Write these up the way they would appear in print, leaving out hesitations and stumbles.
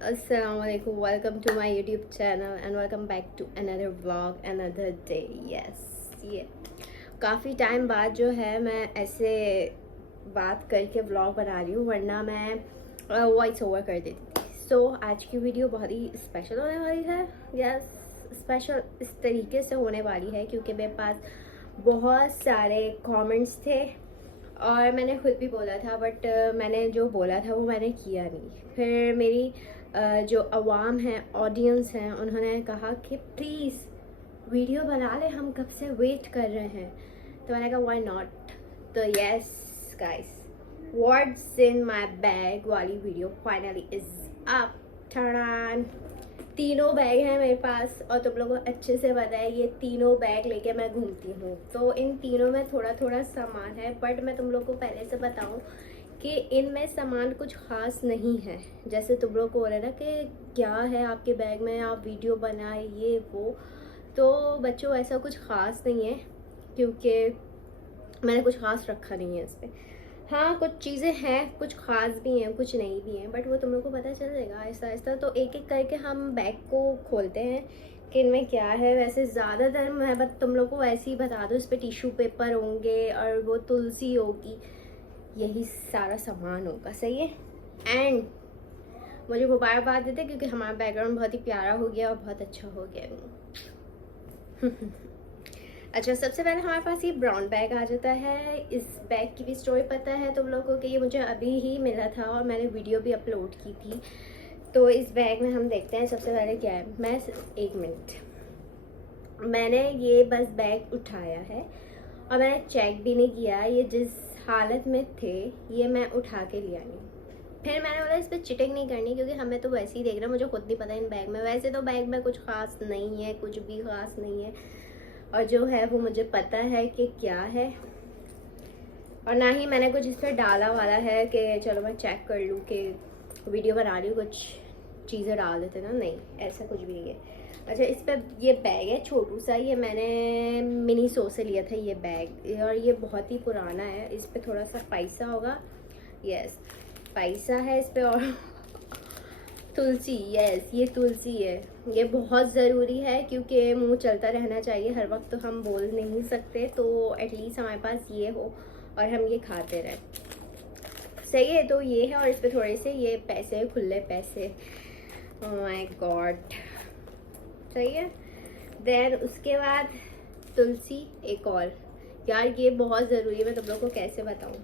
Assalamualaikum. Welcome to my YouTube channel and welcome back to another vlog, another day. Yes, ये काफ़ी time बाद जो है मैं ऐसे बात करके व्लॉग बना रही हूँ, वरना मैं वॉइस ओवर कर देती थी। सो आज की वीडियो बहुत ही स्पेशल होने वाली है। यस, स्पेशल इस तरीके से होने वाली है क्योंकि मेरे पास बहुत सारे कमेंट्स थे और मैंने खुद भी बोला था, बट मैंने जो बोला था वो मैंने किया नहीं। फिर मेरी जो अवाम है, ऑडियंस हैं, उन्होंने कहा कि प्लीज़ वीडियो बना ले, हम कब से वेट कर रहे हैं। तो मैंने कहा व्हाई नॉट। तो yes guys, what's in my bag वाली वीडियो फाइनली इज अप। टड़ान, तीनों बैग हैं मेरे पास और तुम लोगों को अच्छे से पता है ये तीनों बैग लेके मैं घूमती हूँ। तो इन तीनों में थोड़ा थोड़ा सामान है, बट मैं तुम लोग को पहले से बताऊँ कि इनमें सामान कुछ ख़ास नहीं है। जैसे तुम लोग को बोले ना कि क्या है आपके बैग में, आप वीडियो बनाए ये वो, तो बच्चों ऐसा कुछ ख़ास नहीं है क्योंकि मैंने कुछ ख़ास रखा नहीं है इसमें। हाँ, कुछ चीज़ें हैं, कुछ ख़ास भी हैं, कुछ नहीं भी हैं, बट वो तुम लोग को पता चल जाएगा आहिस्ता आहिस्ता। तो एक एक करके हम बैग को खोलते हैं कि इनमें क्या है। वैसे ज़्यादातर मैं बस तुम लोग को ऐसे ही बता दूँ, इस पर टिश्यू पेपर होंगे और वो तुलसी होगी, यही सारा सामान होगा। सही है। एंड मुझे मुबारकबाद देते क्योंकि हमारा बैकग्राउंड बहुत ही प्यारा हो गया और बहुत अच्छा हो गया। अच्छा, सबसे पहले हमारे पास ये ब्राउन बैग आ जाता है। इस बैग की भी स्टोरी पता है तुम लोगों को कि ये मुझे अभी ही मिला था और मैंने वीडियो भी अपलोड की थी। तो इस बैग में हम देखते हैं सबसे पहले क्या है। मैं एक मिनट, मैंने ये बस बैग उठाया है और मैंने चेक भी नहीं किया ये जिस हालत में थे ये मैं उठा के लिया नहीं। फिर मैंने बोला इस पर चिटिंग नहीं करनी क्योंकि हमें तो वैसे ही देखना, मुझे खुद नहीं पता इन बैग में। वैसे तो बैग में कुछ ख़ास नहीं है, कुछ भी ख़ास नहीं है, और जो है वो मुझे पता है कि क्या है। और ना ही मैंने कुछ इस पर डाला वाला है कि चलो मैं चेक कर लूँ कि वीडियो बना रही हूँ कुछ चीज़ें डाल देते ना, नहीं ऐसा कुछ भी नहीं है। अच्छा, इस पर ये बैग है छोटू सा, ये मैंने मिनी सो से लिया था ये बैग, और ये बहुत ही पुराना है। इस पर थोड़ा सा पैसा होगा, यस पैसा है इस पर। और तुलसी, यस ये तुलसी है, ये बहुत ज़रूरी है क्योंकि मुंह चलता रहना चाहिए, हर वक्त तो हम बोल नहीं सकते, तो एटलीस्ट हमारे पास ये हो और हम ये खाते रहें। सही है। तो ये है और इस पर थोड़े से ये पैसे, खुले पैसे। ओह माय गॉड, सही है। देन उसके बाद तुलसी एक और, यार ये बहुत ज़रूरी है, मैं तुम लोग को कैसे बताऊँ।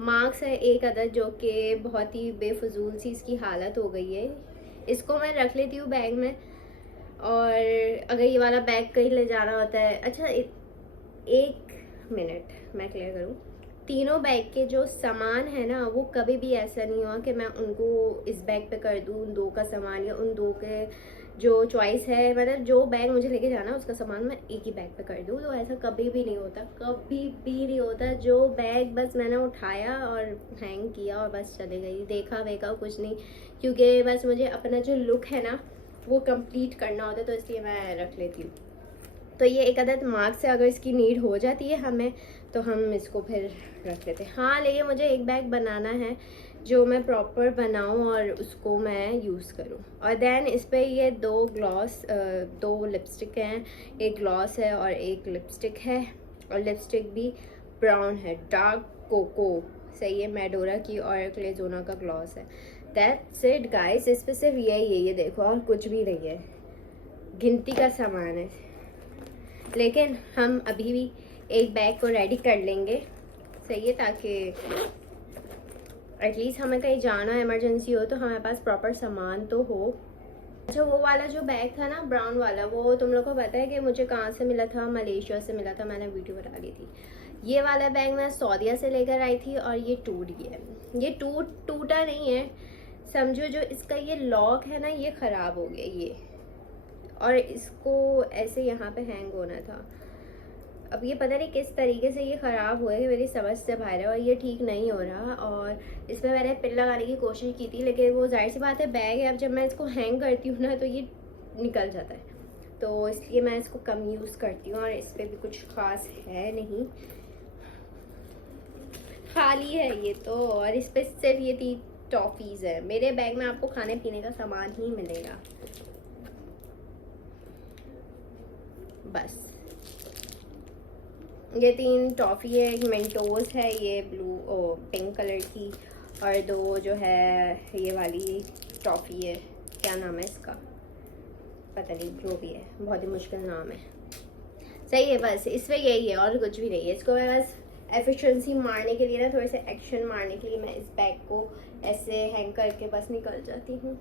मार्क्स है एक अदद जो कि बहुत ही बेफजूल सी इसकी हालत हो गई है। इसको मैं रख लेती हूँ बैग में, और अगर ये वाला बैग कहीं ले जाना होता है। अच्छा एक मिनट मैं क्लियर करूँ, तीनों बैग के जो सामान है ना वो कभी भी ऐसा नहीं हुआ कि मैं उनको इस बैग पे कर दूँ, उन दो का सामान या उन दो के जो चॉइस है, मतलब जो बैग मुझे लेके जाना उसका सामान मैं एक ही बैग पे कर दूँ। तो ऐसा कभी भी नहीं होता, कभी भी नहीं होता। जो बैग बस मैंने उठाया और हैंग किया और बस चले गई, देखा वेखा कुछ नहीं, क्योंकि बस मुझे अपना जो लुक है ना वो कंप्लीट करना होता है, तो इसलिए मैं रख लेती हूँ। तो ये एक अदद मार्क्स से अगर इसकी नीड हो जाती है हमें तो हम इसको फिर रख लेते हैं। हाँ, लेकिन मुझे एक बैग बनाना है जो मैं प्रॉपर बनाऊं और उसको मैं यूज़ करूं। और देन इस पर ये दो ग्लॉस, दो लिपस्टिक हैं, एक ग्लॉस है और एक लिपस्टिक है, और लिपस्टिक भी ब्राउन है, डार्क कोको। सही है, मेडोरा की और क्लेजोना का ग्लॉस है। दैट्स इट गाइस, इस पर सिर्फ यही है, ये देखो, और कुछ भी नहीं है, गिनती का सामान है। लेकिन हम अभी भी एक बैग को रेडी कर लेंगे, सही है, ताकि एटलीस्ट हमें कहीं जाना इमरजेंसी हो तो हमारे पास प्रॉपर सामान तो हो। अच्छा, वो वाला जो बैग था ना ब्राउन वाला, वो तुम लोग को पता है कि मुझे कहाँ से मिला था? मलेशिया से मिला था, मैंने वीडियो बना ली थी। ये वाला बैग मैं सऊदीया से लेकर आई थी और ये टूट गया है। ये टूटा नहीं है, समझो जो इसका ये लॉक है ना ये ख़राब हो गया ये, और इसको ऐसे यहाँ पे हैंग होना था। अब ये पता नहीं किस तरीके से ये ख़राब हुआ है, मेरी समझ से बाहर है, और ये ठीक नहीं हो रहा। और इसमें मैंने पिन लगाने की कोशिश की थी, लेकिन वो जाहिर सी बात है बैग है, अब जब मैं इसको हैंग करती हूँ ना तो ये निकल जाता है, तो इसलिए मैं इसको कम यूज़ करती हूँ। और इस पर भी कुछ ख़ास है नहीं, खाली है ये तो। और इस पर सिर्फ ये टॉफ़ीज़ है। मेरे बैग में आपको खाने पीने का सामान ही मिलेगा बस। ये 3 टॉफ़ी है, एक मेंटोस है ये ब्लू पिंक कलर की, और 2 जो है ये वाली टॉफ़ी है, क्या नाम है इसका पता नहीं, जो भी है बहुत ही मुश्किल नाम है। सही है, बस इसमें यही है और कुछ भी नहीं है। इसको मैं बस एफिशिएंसी मारने के लिए ना, थोड़े से एक्शन मारने के लिए मैं इस बैग को ऐसे हैंग करके बस निकल जाती हूँ।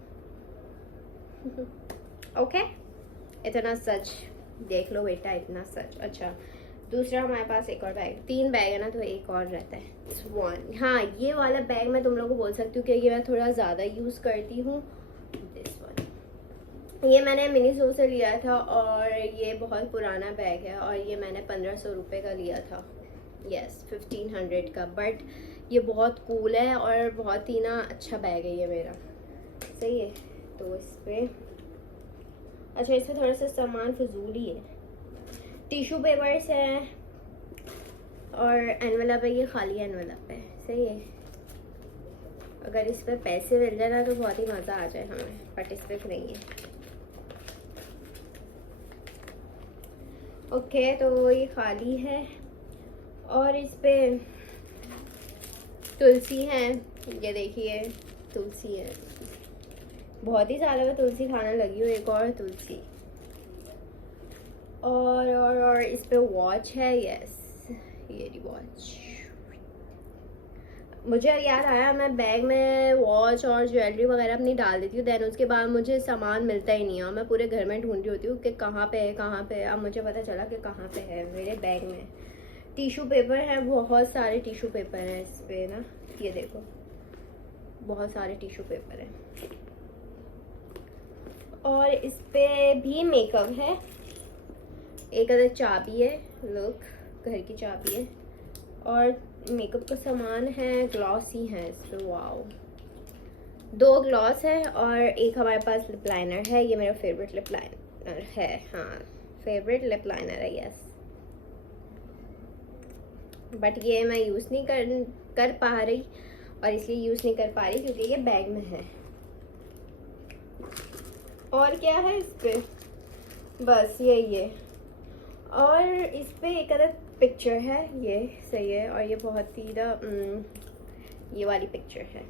ओके, इतना सच देख लो बेटा, इतना सच। अच्छा, दूसरा हमारे पास एक और बैग, 3 बैग है ना तो एक और रहता है 1। हाँ, ये वाला बैग मैं तुम लोगों को बोल सकती हूँ कि ये मैं थोड़ा ज़्यादा यूज़ करती हूँ। दिस वन, ये मैंने मिनीसो से लिया था और ये बहुत पुराना बैग है और ये मैंने 1500 रुपये का लिया था। यस, 1500 का, बट ये बहुत कूल है और बहुत ही ना अच्छा बैग है ये मेरा। सही है, तो इस पर अच्छा, इसमें थोड़ा सा सामान फजूल ही है। टिश्यू पेपर्स हैं और एनवेलप है, ये खाली एनवेलप है। सही है, अगर इस पर पैसे मिल जाए ना तो बहुत ही मज़ा आ जाए हमें, बट इस पर नहीं है। ओके, तो ये खाली है और इस पे तुलसी है, ये देखिए तुलसी है, बहुत ही ज़्यादा मैं तुलसी खाने लगी हूँ। एक और तुलसी और इस पे वॉच है। यस, ये वॉच, मुझे याद आया मैं बैग में वॉच और ज्वेलरी वगैरह अपनी डाल देती हूँ, देन उसके बाद मुझे सामान मिलता ही नहीं है, मैं पूरे घर में ढूंढ रही होती हूँ कि कहाँ पे है कहाँ पे है। अब मुझे पता चला कि कहाँ पे है, मेरे बैग में। टिश्यू पेपर है, बहुत सारे टिश्यू पेपर हैं इस पे ना, ये देखो बहुत सारे टिश्यू पेपर हैं। और इस पे भी मेकअप है, एक अदर चाबी है, लुक घर की चाबी है, और मेकअप का सामान है, ग्लॉस ही है इस पे। वाओ, 2 ग्लॉस है और एक हमारे पास लिप लाइनर है। ये मेरा फेवरेट लिप लाइनर है, हाँ फेवरेट लिप लाइनर है, यस। बट ये मैं यूज़ नहीं कर पा रही, और इसलिए यूज़ नहीं कर पा रही क्योंकि ये बैग में है। और क्या है इस पे, बस यही है। और इस पे एक अदर पिक्चर है, ये सही है, और ये बहुत ही ये वाली पिक्चर है,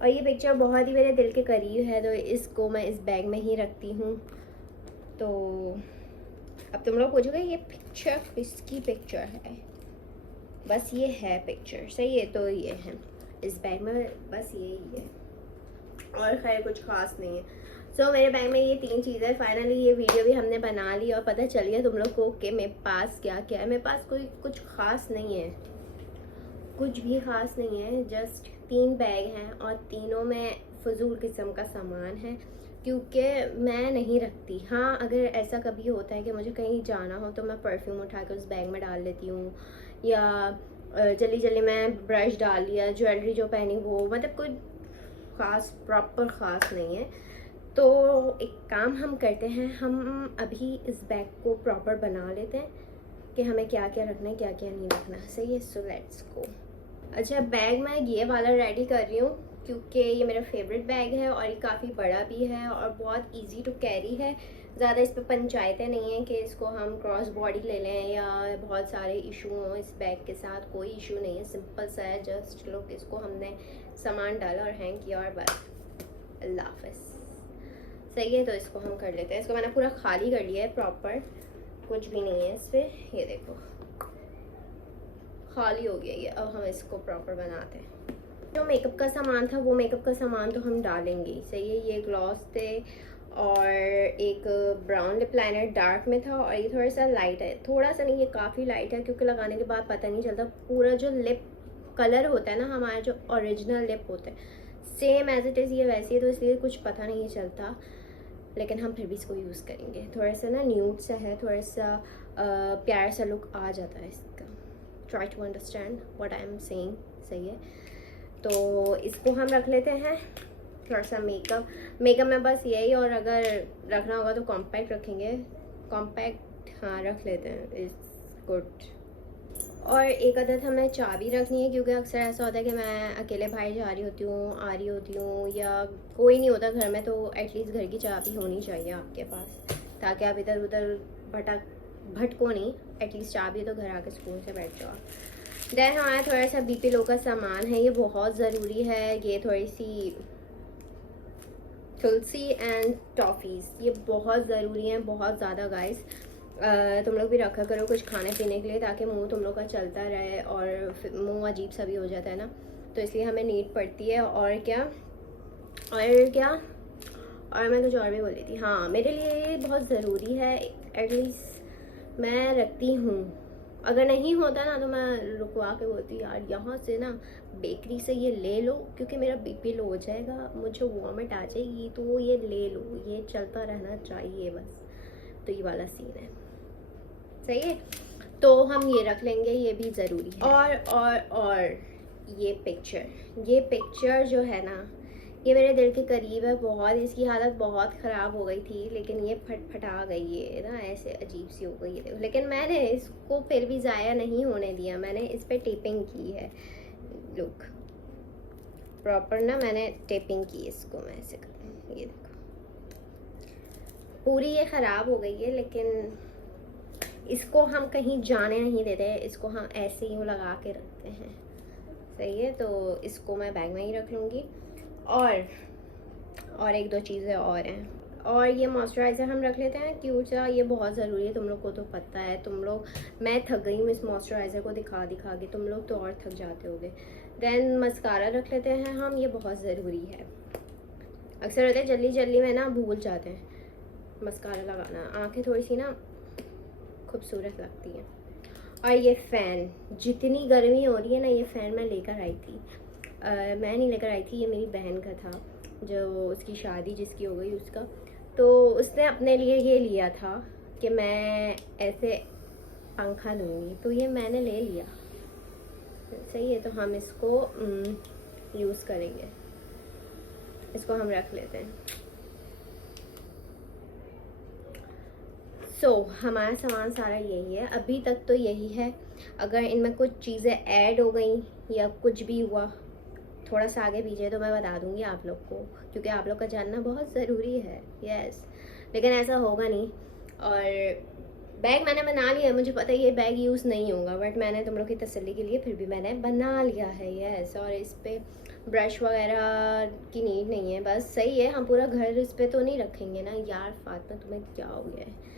और ये पिक्चर बहुत ही मेरे दिल के करीब है, तो इसको मैं इस बैग में ही रखती हूँ। तो अब तुम लोग पूछोगे ये पिक्चर किसकी पिक्चर है, बस ये है पिक्चर। सही है, तो ये है इस बैग में, बस यही है और खैर कुछ ख़ास नहीं है। सो मेरे बैग में ये 3 चीज़ें। फाइनली ये वीडियो भी हमने बना ली और पता चल गया तुम लोग को कि मेरे पास क्या क्या है। मेरे पास कोई कुछ ख़ास नहीं है, कुछ भी ख़ास नहीं है, जस्ट 3 बैग हैं और तीनों में फजूल किस्म का सामान है क्योंकि मैं नहीं रखती। हाँ, अगर ऐसा कभी होता है कि मुझे कहीं जाना हो तो मैं परफ्यूम उठा के उस बैग में डाल लेती हूँ, या जल्दी जल्दी मैं ब्रश डाल लिया, ज्वेलरी जो पहनी वो, मतलब कोई ख़ास प्रॉपर ख़ास नहीं है। तो एक काम हम करते हैं, हम अभी इस बैग को प्रॉपर बना लेते हैं कि हमें क्या क्या रखना है क्या क्या नहीं रखना। सही है, सो लेट्स गो। अच्छा, बैग मैं ये वाला रेडी कर रही हूँ क्योंकि ये मेरा फेवरेट बैग है और ये काफ़ी बड़ा भी है और बहुत इजी टू कैरी है। ज़्यादा इस पर पंचायतें नहीं हैं कि इसको हम क्रॉस बॉडी ले लें या बहुत सारे इशू हों इस बैग के साथ। कोई इशू नहीं है, सिंपल सा है, जस्ट लोग इसको हमने सामान डाला और हैंग किया और बस, अल्लाह हाफ़िज़। सही है, तो इसको हम कर लेते हैं। इसको मैंने पूरा खाली कर लिया है प्रॉपर, कुछ भी नहीं है इस पर, ये देखो खाली हो गया ये। अब हम इसको प्रॉपर बनाते हैं। जो मेकअप का सामान था वो मेकअप का सामान तो हम डालेंगे। सही है, ये ग्लॉस थे और एक ब्राउन लिप लाइनर डार्क में था और ये थोड़ा सा लाइट है, थोड़ा सा नहीं ये काफ़ी लाइट है क्योंकि लगाने के बाद पता नहीं चलता। पूरा जो लिप कलर होता है ना हमारा, जो ओरिजिनल लिप होता है सेम एज इट इज़ ये वैसे ही, तो इसलिए कुछ पता नहीं चलता, लेकिन हम फिर भी इसको यूज़ करेंगे। थोड़ा सा ना न्यूड सा है, थोड़ा सा प्यारा सा लुक आ जाता है इसका। Try to understand what I am saying. सही है, तो इसको हम रख लेते हैं। थोड़ा सा मेकअप में बस यही, और अगर रखना होगा तो कॉम्पैक्ट रखेंगे। कॉम्पैक्ट हाँ रख लेते हैं, इज़ गुड। और एक अदद हमें चाबी रखनी है, क्योंकि अक्सर ऐसा होता है कि मैं अकेले बाहर जा रही होती हूँ, आ रही होती हूँ, या कोई नहीं होता घर में, तो एटलीस्ट घर की चाबी होनी चाहिए आपके पास, ताकि आप इधर उधर भटको नहीं, एटलीस्ट चाबी तो घर आके सुकून से बैठ जाओ। देन हमारा थोड़ा सा BP लो का सामान है, ये बहुत ज़रूरी है। ये थोड़ी सी तुलसी एंड टॉफ़ीज़, ये बहुत ज़रूरी हैं, बहुत ज़्यादा गाइस। तुम लोग भी रखा करो कुछ खाने पीने के लिए, ताकि मुंह तुम लोग का चलता रहे, और मुंह अजीब सा भी हो जाता है ना, तो इसलिए हमें नीड पड़ती है। और क्या और मैं कुछ और भी बोल रही थी, हाँ मेरे लिए ये बहुत ज़रूरी है, एटलीस्ट मैं रखती हूँ। अगर नहीं होता ना तो मैं रुकवा के बोलती यार यहाँ से ना बेकरी से ये ले लो, क्योंकि मेरा BP लो हो जाएगा, मुझे वॉमिट आ जाएगी, तो ये ले लो, ये चलता रहना चाहिए बस। तो ये वाला सीन है, सही है। तो हम ये रख लेंगे, ये भी ज़रूरी है। और ये पिक्चर जो है ना, ये मेरे दिल के करीब है बहुत। इसकी हालत बहुत ख़राब हो गई थी, लेकिन ये फटा गई है ना, ऐसे अजीब सी हो गई है, लेकिन मैंने इसको फिर भी ज़ाया नहीं होने दिया, मैंने इस पर टेपिंग की है। लुक प्रॉपर ना, मैंने टेपिंग की इसको, मैं ऐसे करूँ, ये देखो पूरी ये ख़राब हो गई है, लेकिन इसको हम कहीं जाने नहीं देते, इसको हम ऐसे ही लगा के रखते हैं, सही है। तो इसको मैं बैग में ही रख लूँगी। और एक दो चीज़ें और हैं, और ये मॉइस्चराइज़र हम रख लेते हैं, क्यों सा ये बहुत ज़रूरी है, तुम लोग को तो पता है। मैं थक गई हूँ इस मॉइस्चराइज़र को दिखा के, तुम लोग तो और थक जाते होगे। देन मस्कारा रख लेते हैं हम, ये बहुत ज़रूरी है। अक्सर होता है जल्दी में ना भूल जाते हैं मस्कारा लगाना, आँखें थोड़ी सी ना खूबसूरत लगती हैं। और ये फ़ैन, जितनी गर्मी हो रही है ना, ये फ़ैन मैं लेकर आई थी, मैं नहीं लेकर आई थी, ये मेरी बहन का था, जो उसकी शादी जिसकी हो गई उसका, तो उसने अपने लिए ये लिया था कि मैं ऐसे पंखा लूँगी, तो ये मैंने ले लिया, सही है। तो हम इसको यूज़ करेंगे, इसको हम रख लेते हैं। हमारा सामान सारा यही है, अभी तक तो यही है। अगर इनमें कुछ चीज़ें ऐड हो गई या कुछ भी हुआ थोड़ा सा आगे पीछे, तो मैं बता दूंगी आप लोग को, क्योंकि आप लोग का जानना बहुत ज़रूरी है। यस, लेकिन ऐसा होगा नहीं। और बैग मैंने बना लिया है, मुझे पता है ये बैग यूज़ नहीं होगा, बट मैंने तुम लोग की तसल्ली के लिए फिर भी मैंने बना लिया है। यस, और इस पर ब्रश वगैरह की नीड नहीं है, बस सही है। हम पूरा घर इस पर तो नहीं रखेंगे ना यार। फातिमा तुम्हें क्या हो गया है?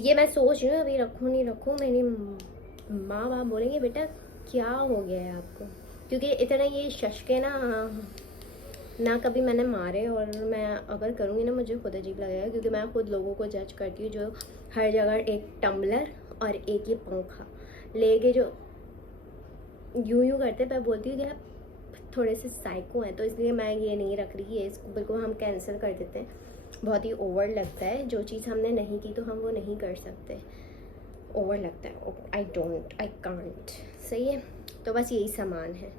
ये मैं सोच रही हूँ अभी रखूँ नहीं रखूँ। मेरी माँ बाप बोलेंगे बेटा क्या हो गया है आपको, क्योंकि इतना ये शशके ना कभी मैंने मारे, और मैं अगर करूँगी ना मुझे खुद अजीब लगेगा, क्योंकि मैं खुद लोगों को जज करती हूँ जो हर जगह एक टम्बलर और एक ही पंखा लेके जो यूं करते। मैं बोलती हूँ कि आप थोड़े से साइको हैं, तो इसलिए मैं ये नहीं रख रही है, इसको बिल्कुल हम कैंसिल कर देते हैं। बहुत ही ओवर लगता है, जो चीज़ हमने नहीं की तो हम वो नहीं कर सकते, ओवर लगता है। आई कांट, सही है। तो बस यही सामान है।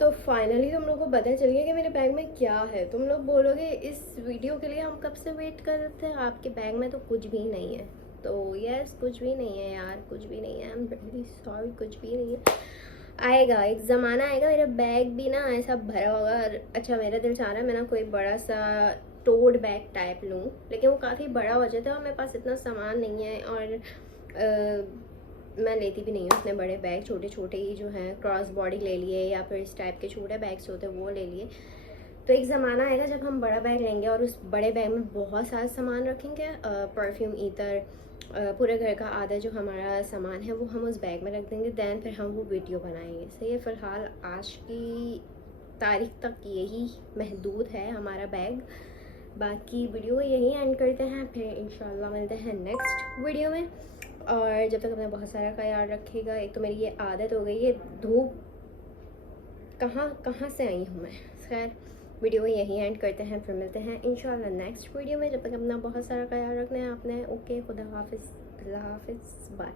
तो फाइनली तुम लोग को पता चल गया कि मेरे बैग में क्या है। तुम लोग बोलोगे इस वीडियो के लिए हम कब से वेट कर रहे थे, आपके बैग में तो कुछ भी नहीं है। तो यस, कुछ भी नहीं है यार, कुछ भी नहीं है। आई एम वेरी सॉरी, कुछ भी नहीं है। आएगा एक ज़माना, आएगा मेरा बैग भी ना ऐसा भरा होगा। अच्छा, मेरा दिल चाह रहा है मैं ना कोई बड़ा सा टोड बैग टाइप लूँ, लेकिन वो काफ़ी बड़ा हो जाता है और मेरे पास इतना सामान नहीं है, और मैं लेती भी नहीं हूँ इतने बड़े बैग। छोटे छोटे ही जो हैं क्रॉस बॉडी ले लिए, या फिर इस टाइप के छोटे बैग्स होते हैं वो ले लिए। तो एक ज़माना आएगा जब हम बड़ा बैग लेंगे और उस बड़े बैग में बहुत सारा सामान रखेंगे, परफ्यूम, इतर, पूरे घर का आधा जो हमारा सामान है वो हम उस बैग में रख देंगे। दैन फिर हम वो वीडियो बनाएंगे, सही है। फ़िलहाल आज की तारीख तक यही महदूद है हमारा बैग। बाकी वीडियो यही एंड करते हैं, फिर इंशाल्लाह मिलते हैं नेक्स्ट वीडियो में। और जब तक अपना बहुत सारा ख्याल रखिएगा। एक तो मेरी ये आदत हो गई है, धूप कहाँ से आई हूँ मैं। खैर, वीडियो यहीं एंड करते हैं, फिर मिलते हैं इंशाल्लाह नेक्स्ट वीडियो में। जब तक अपना बहुत सारा ख्याल रखना है आपने। ओके, खुदा हाफिज़, अल्लाह हाफिज़, बाय।